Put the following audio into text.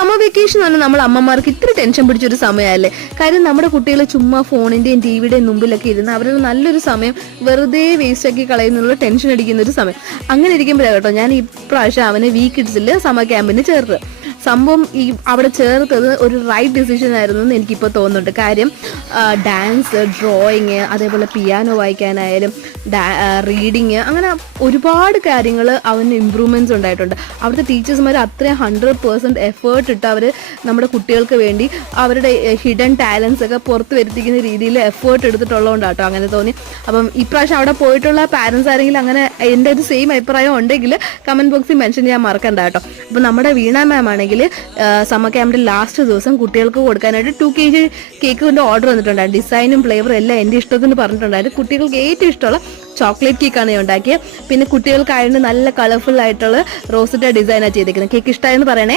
Summer vacation തന്നെ നമ്മൾ അമ്മമാർക്ക് ഇത്ര ടെൻഷൻ പിടിച്ചൊരു സമയമല്ലേ. കാര്യം നമ്മുടെ കുട്ടികൾ ചുമ്മാ ഫോണിന്റെയും ടിവിയുടെയും മുമ്പിലൊക്കെ ഇരുന്ന് അവരുടെ നല്ലൊരു സമയം വെറുതെ വേസ്റ്റ് ആക്കി കളയുന്നുള്ള ടെൻഷൻ അടിക്കുന്ന ഒരു സമയം. അങ്ങനെ ഇരിക്കുമ്പോഴാണ് കേട്ടോ ഞാൻ ഇപ്രാവശ്യം അവന് വി കിഡ്സിൽ സമ്മർ ക്യാമ്പിന് ചേർത്തത്. സംഭവം അവിടെ ചേർത്തത് ഒരു റൈറ്റ് ഡിസിഷൻ ആയിരുന്നു എന്ന് എനിക്കിപ്പോൾ തോന്നുന്നുണ്ട്. കാര്യം ഡാൻസ്, ഡ്രോയിങ്, അതേപോലെ പിയാനോ വായിക്കാനായാലും റീഡിങ്, അങ്ങനെ ഒരുപാട് കാര്യങ്ങൾ അവന് ഇമ്പ്രൂവ്മെൻറ്റ്സ് ഉണ്ടായിട്ടുണ്ട്. അവിടുത്തെ ടീച്ചേഴ്സ്മാർ അത്രയും 100% എഫേർട്ട് ഇട്ട് അവർ നമ്മുടെ കുട്ടികൾക്ക് വേണ്ടി അവരുടെ ഹിഡൻ ടാലൻസ് ഒക്കെ പുറത്ത് വരുത്തിക്കുന്ന രീതിയിൽ എഫേർട്ട് എടുത്തിട്ടുള്ളതുകൊണ്ടാട്ടോ അങ്ങനെ തോന്നി. അപ്പം ഇപ്രാവശ്യം അവിടെ പോയിട്ടുള്ള പാരൻസ് ആരെങ്കിലും അങ്ങനെ എൻ്റെ ഒരു സെയിം അഭിപ്രായം ഉണ്ടെങ്കിൽ കമൻറ്റ് ബോക്സിൽ മെൻഷൻ ചെയ്യാൻ മറക്കണ്ട കേട്ടോ. അപ്പം നമ്മുടെ വീണ മാം ആണെങ്കിൽ സമ്മർ ക്യാമ്പിന്റെ ലാസ്റ്റ് ദിവസം കുട്ടികൾക്ക് കൊടുക്കാനായിട്ട് 2 kg കേക്കിന്റെ ഓർഡർ വന്നിട്ടുണ്ടായിരുന്നു. ഡിസൈനും ഫ്ലേവറും എല്ലാം എൻ്റെ ഇഷ്ടത്തിന് പറഞ്ഞിട്ടുണ്ടായിരുന്നു. കുട്ടികൾക്ക് ഏറ്റവും ഇഷ്ടമുള്ള ചോക്ലേറ്റ് കേക്കാണ് ഞാൻ ഉണ്ടാക്കിയത്. പിന്നെ കുട്ടികൾക്കായതുകൊണ്ട് നല്ല കളർഫുൾ ആയിട്ടുള്ള റോസിന്റെ ഡിസൈനാണ് ചെയ്തിരിക്കുന്നത്. കേക്ക് ഇഷ്ടമായെന്ന് പറയണേ.